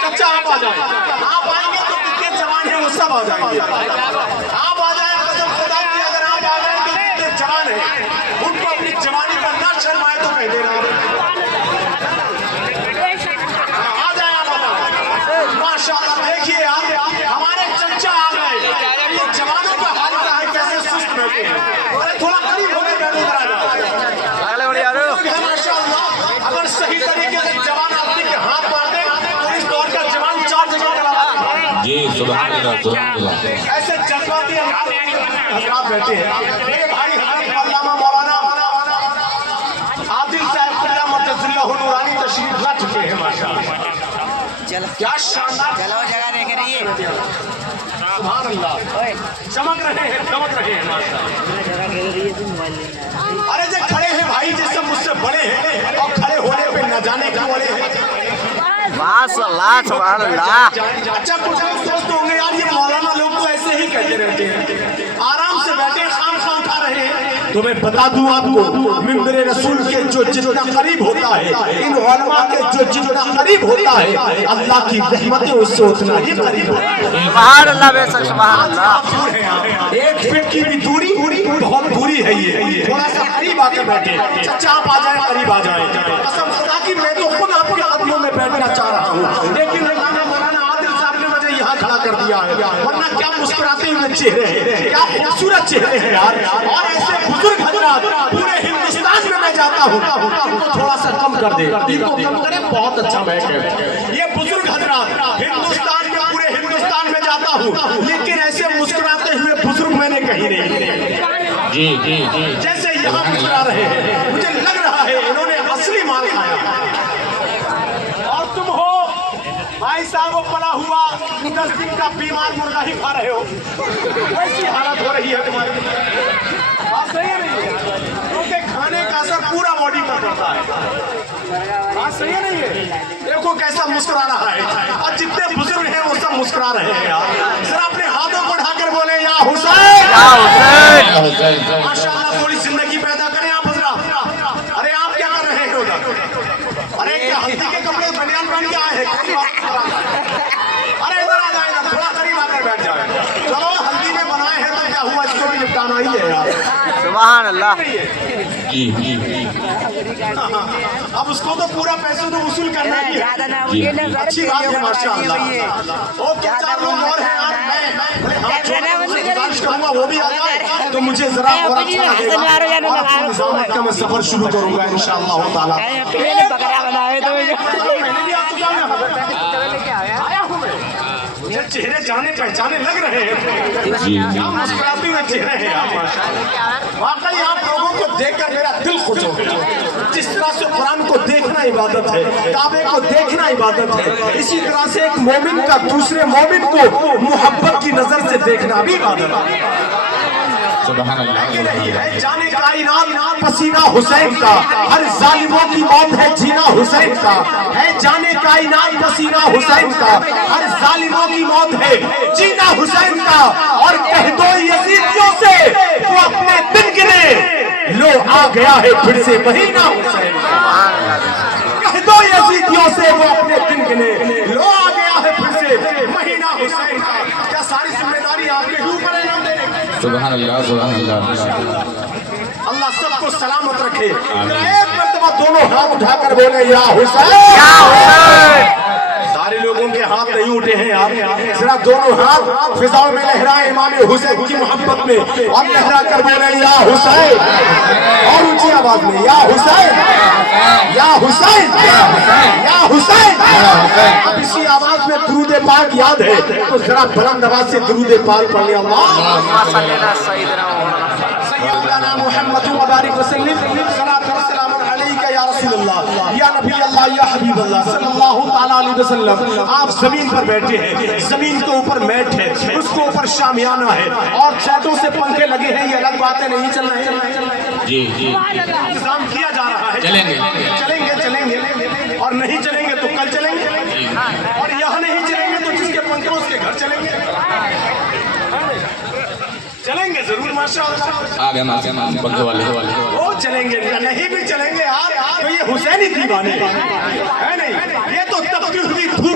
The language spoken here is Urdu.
چچا آپ آ جائیں, آپ آئیں گے تو کتنے جوان ہیں وہ سب آ جائیں گے. آپ آ جائیں, قسم خدا کی اگر آپ آ جائیں تو کتنے جوان ہیں ان کو اپنی جوانی کا نہ شرم آئے تو کہہ دے رہا ہوں. آ جائیں آپ آ جائیں. ماشاءاللہ دیکھیے آپ ہمارے چچا آ گئے. یہ جوانوں کا حال کیا ہے, کیسے سست بیٹھے ہیں. تھوڑا قریب ہو کے بیٹھو ذرا ماشاءاللہ. اگر صحیح طریقے سے جوان آدمی کے ہاتھ مار دیں تو اس دور کا جوان 4 جگہ چلا. جی سبحان اللہ سبحان اللہ. ایسے جذباتی حضرات بیٹھے ہیں. میرے بھائی حضرت علامہ مولانا عادل صاحب قلعہ مرتضی اللہ نورانی تشریف لا چکے ہیں. ماشاءاللہ کیا شاندار جگہ دیکھ رہی ہے. سبحان اللہ, چمک رہے ہیں چمک رہے ہیں ماشاءاللہ. ارے جو کھڑے ہیں بھائی جس سے مجھ سے بڑے ہیں اور کھڑے ہونے پہ نہ جانے کیوں والے ہیں. ماشاءاللہ سبحان اللہ. اچھا کچھ لوگ سوچتے ہوں گے یار یہ مولانا لوگ تو ایسے ہی کہتے رہتے ہیں, آرام سے بیٹھے خام خام کھا رہے ہیں. تو میں بتا دوں آپ کو ممبر رسول کے جو جتنا قریب ہوتا ہے, ان علماء کے جو جتنا قریب ہوتا ہے, اللہ کی رحمتیں اس سے اتنا ہی قریب ہوتا ہے. سبحان اللہ بے شک سبحان اللہ. 1 فٹ کی بھی دوری بہت دوری ہے. یہ تھوڑا سا قریب آ کے بیٹھے. چچا آپ آ جائیں, قریب آ جائیں. قسم خدا کی میں تو خود آپ کے قدموں میں بیٹھنا چاہ رہا ہوں, لیکن مولانا عادل صاحب نے مجھے یہاں کھڑا کر دیا ہے. ورنہ کیا مسکراتے ہوئے چہرے ہیں, کیا خوبصورت چہرے ہیں یار. اور ایسے بزرگ حضرات پورے ہندوستان میں جاتا ہوں, ان کو تھوڑا سا کم کر دے, ان کو کم کرے, بہت اچھا بیٹھ ہے. یہ بزرگ حضرات ہندوستان میں پورے ہندوستان میں جاتا ہوں, لیکن ایسے مسکراتے ہوئے بزرگ میں نے کہیں نہیں دیکھے. جی جی جی جیسے یہاں مسکرا رہے ہیں, مجھے لگ رہا ہے انہوں نے اصلی مال کھایا. اور تم ہو بھائی صاحب وہ پلا ہوا 10 دن کا بیمار مرغا ہی کھا رہے ہو, ویسی حالت ہو رہی ہے تمہاری. بات صحیح ہے نہیں ہے, کیونکہ کھانے کا اثر پورا باڈی پر پڑتا ہے. بات صحیح ہے نہیں ہے. دیکھو کیسا مسکرا رہا ہے, اور جتنے بزرگ ہیں وہ سب مسکرا رہے ہیں یار. ذرا اپنے ہاتھوں کو اٹھا کر بولے یا حسین, یا حسین. ماشاءاللہ تھوڑی زندگی پیدا کریں آپ حضرات. ارے آپ کیا کر رہے ہیں ادھر؟ ارے کیا ہلدی کے کپڑے بنیان پہن کے آئے ہیں؟ ارے ادھر آ جائے گا, تھوڑا قریب آ کر بیٹھ جائے. چلو ہلدی میں بنائے ہیں تو کیا ہوا, اس کو بھی نپٹانا ہی ہے یار. سبحان اللہ. جی جی جی. اب اس کو تو پورا پیسوں تو وصول کرنا ہی ہے. اچھی بات ہے ماشاءاللہ. اور 2-4 لوگ اور ہیں یار, میں گزارش کروں گا وہ بھی آ جائے تو مجھے ذرا اور اچھا لگے گا, اور اپنے نظام کا میں سفر شروع کروں گا انشاءاللہ تعالیٰ. مجھے چہرے جانے پہچانے لگ رہے ہیں. کیا مسکراتے ہوئے چہرے ہیں یار ماشاءاللہ. واقعی آپ لوگوں کو دیکھ کر میرا دل خوش ہو گیا. جس طرح سے قرآن کو دیکھنا عبادت ہے, کعبے کو دیکھنا عبادت ہے, اسی طرح سے ایک مومن کا دوسرے مومن کو محبت کی نظر سے دیکھنا بھی عبادت ہے. سبحان اللہ. جانے کائنات پسینہ حسین کا, ہر ظالموں کی موت ہے جینا حسین کا. ہے جانے کائنات پسینہ حسین کا, ہر ظالموں کی موت ہے جینا حسین کا. اور کہہ دو یزیدیوں سے وہ اپنے دن گنے, لو آ گیا ہے پھر سے مہینہ حسین کا. کہہ دو یزیدیوں سے وہ اپنے دن گنے, لو آ گیا ہے پھر سے مہینہ حسین کا. کیا ساری ذمہ داری آپ کے اوپر ہے نام دینے کی؟ سبحان اللہ سبحان اللہ. اللہ سب کو سلامت رکھے. ایک مرتبہ دونوں ہاتھ اٹھا کر بولے یا حسین, یا حسین. سارے لوگوں کے ہاتھ نہیں اٹھے ہیں یار, ذرا دونوں ہاتھ فضاؤں میں لہرائے امام حسین کی محبت میں, اور لہرا کر بولے یا حسین, اور اونچی آواز میں یا حسین, یا حسین, یا حسین. اب اسی آواز میں درود پاک یاد ہے تو ذرا بلند آواز سے درود پاک پڑھ لیا. سیدنا محمد مبارک وسلم, صلاۃ و سلام علیک یا رسول اللہ, یا نبی اللہ, یا حبیب اللہ صلی اللہ تعالیٰ علیہ وسلم. آپ زمین پر بیٹھے ہیں, زمین کے اوپر میٹ ہے, اس کے اوپر شامیانہ ہے, اور چھتوں سے پنکھے لگے ہیں. یہ الگ باتیں نہیں چل رہے ہیں, جی جی انتظام کیا جا رہا ہے. چلیں گے چلیں گے, اور نہیں چلیں گے تو کل چلیں گے, اور یہاں نہیں چلیں گے تو جس کے پنکھے اس کے گھر چلیں گے. چلیں گے ضرور ماشاءاللہ. آ گئے پنکھے والے وہ چلیں گے, نہیں بھی چلیں گے آپ, تو یہ حسینی دیوانے ہے نہیں. یہ تو تپتی ہوئی دھوپ